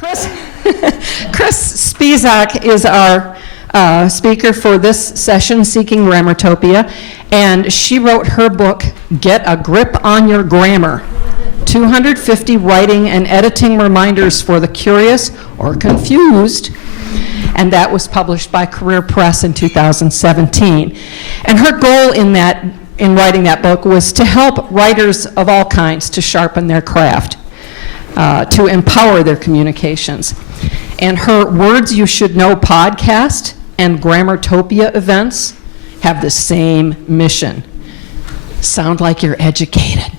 Kris Spisak is our speaker for this session, Seeking Grammartopia, and she wrote her book, Get a Grip on Your Grammar, 250 writing and editing reminders for the curious or confused, and that was published by Career Press in 2017. And her goal in writing that book was to help writers of all kinds to sharpen their craft, to empower their communications. And her Words You Should Know podcast and Grammartopia events have the same mission. Sound like you're educated.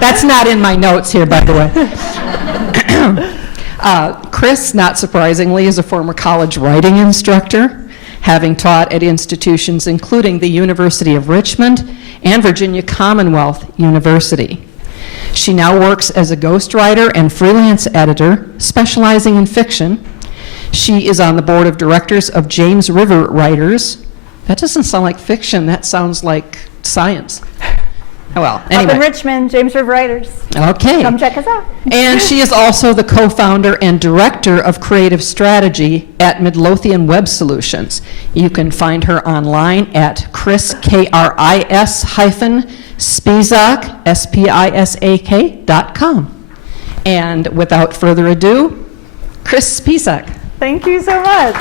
That's not in my notes here, by the way. Kris, not surprisingly, is a former college writing instructor, having taught at institutions including the University of Richmond and Virginia Commonwealth University. She now works as a ghostwriter and freelance editor, specializing in fiction. She is on the board of directors of James River Writers. That doesn't sound like fiction, that sounds like science. Oh, well, anyway. Up in Richmond, James River Writers. Okay. Come check us out. And she is also the co-founder and director of creative strategy at Midlothian Web Solutions. You can find her online at Kris, Spisak, Spisak.com. And without further ado, Kris Spisak. Thank you so much.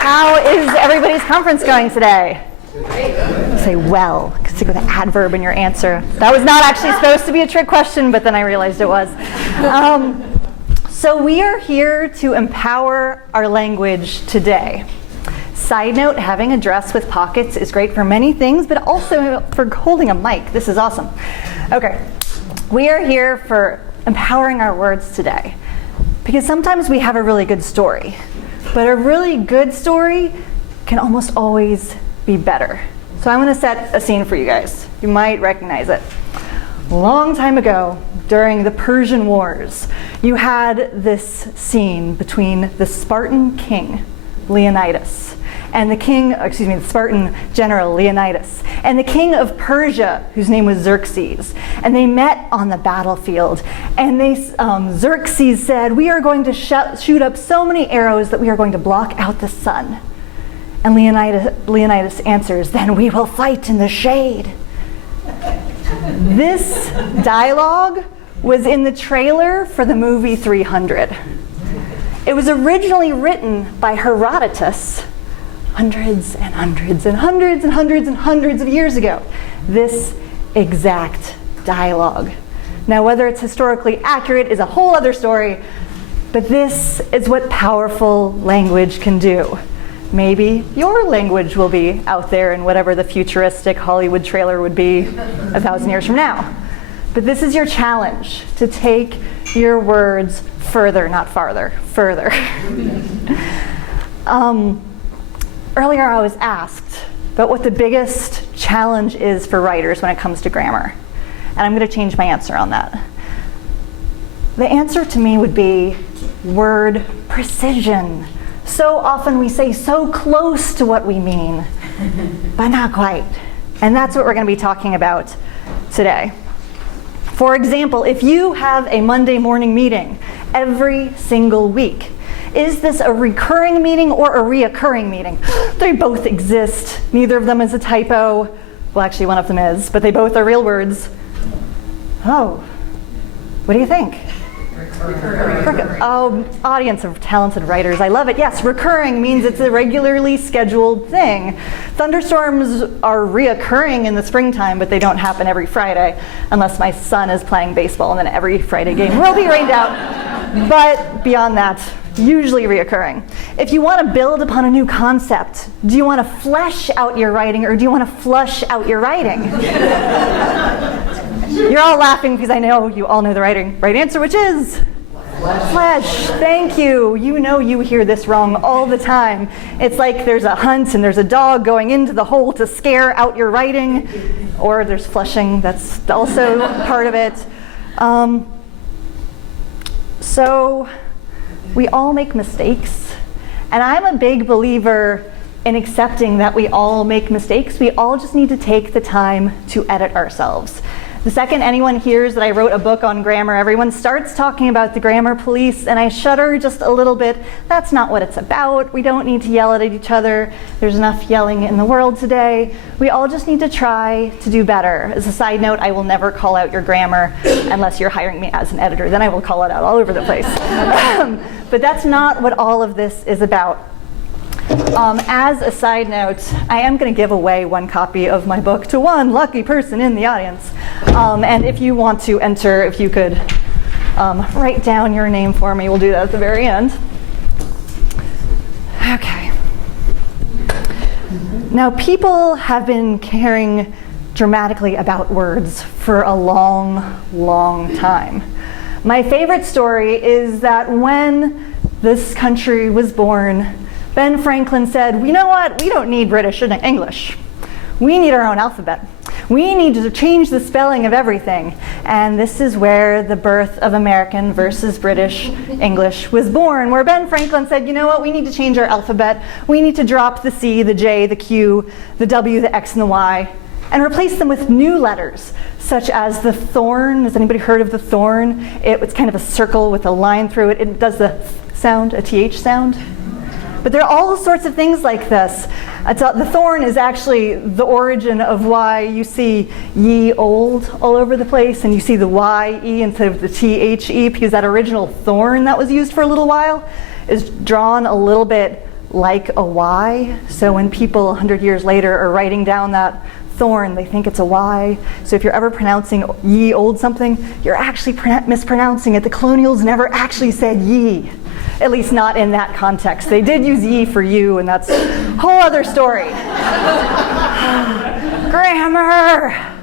How is everybody's conference going today? Say well, stick with an adverb in your answer. That was not actually supposed to be a trick question, but then I realized it was. So we are here to empower our language today. Side note, having a dress with pockets is great for many things, but also for holding a mic. This is awesome. Okay, we are here for empowering our words today, because sometimes we have a really good story, but a really good story can almost always be better. So I'm going to set a scene for you guys. You might recognize it. A long time ago, during the Persian Wars, you had this scene between the Spartan king, Leonidas, and the Spartan general, Leonidas, and the king of Persia, whose name was Xerxes. And they met on the battlefield, and Xerxes said, "We are going to shoot up so many arrows that we are going to block out the sun." And Leonidas answers, "Then we will fight in the shade." This dialogue was in the trailer for the movie 300. It was originally written by Herodotus hundreds and hundreds and hundreds and hundreds and hundreds of years ago. This exact dialogue. Now, whether it's historically accurate is a whole other story, but this is what powerful language can do. Maybe your language will be out there in whatever the futuristic Hollywood trailer would be 1,000 years from now. But this is your challenge, to take your words further, not farther, further. Earlier I was asked about what the biggest challenge is for writers when it comes to grammar. And I'm going to change my answer on that. The answer to me would be word precision. So often we say so close to what we mean, but not quite. And that's what we're going to be talking about today. For example, if you have a Monday morning meeting every single week, is this a recurring meeting or a reoccurring meeting? They both exist. Neither of them is a typo. Well, actually, one of them is, but they both are real words. Oh, what do you think? Oh, audience of talented writers, I love it. Yes, recurring means it's a regularly scheduled thing. Thunderstorms are reoccurring in the springtime, but they don't happen every Friday, unless my son is playing baseball, and then every Friday game will be rained out. But beyond that, usually reoccurring. If you want to build upon a new concept, do you want to flesh out your writing, or do you want to flush out your writing? You're all laughing because I know you all know the right answer, which is flesh. Thank you. You know you hear this wrong all the time. It's like there's a hunt and there's a dog going into the hole to scare out your writing, or there's flushing. That's also part of it. So we all make mistakes, and I'm a big believer in accepting that we all make mistakes. We all just need to take the time to edit ourselves. The second anyone hears that I wrote a book on grammar, everyone starts talking about the grammar police, and I shudder just a little bit. That's not what it's about. We don't need to yell at each other. There's enough yelling in the world today. We all just need to try to do better. As a side note, I will never call out your grammar unless you're hiring me as an editor. Then I will call it out all over the place. But that's not what all of this is about. As a side note, I am going to give away one copy of my book to one lucky person in the audience. And if you want to enter, if you could write down your name for me, we'll do that at the very end. Okay. Now, people have been caring dramatically about words for a long, long time. My favorite story is that when this country was born, Ben Franklin said, you know what, we don't need British and English. We need our own alphabet. We need to change the spelling of everything. And this is where the birth of American versus British English was born, where Ben Franklin said, you know what, we need to change our alphabet. We need to drop the C, the J, the Q, the W, the X, and the Y, and replace them with new letters, such as the thorn. Has anybody heard of the thorn? It's kind of a circle with a line through it. It does the sound, a TH sound. But there are all sorts of things like this. The thorn is actually the origin of why you see ye old all over the place, and you see the Y-E instead of the T-H-E, because that original thorn that was used for a little while is drawn a little bit like a Y. So when people 100 years later are writing down that thorn, they think it's a Y. So if you're ever pronouncing ye old something, you're actually mispronouncing it. The colonials never actually said ye. At least not in that context. They did use ye for you, and that's a whole other story. Grammar!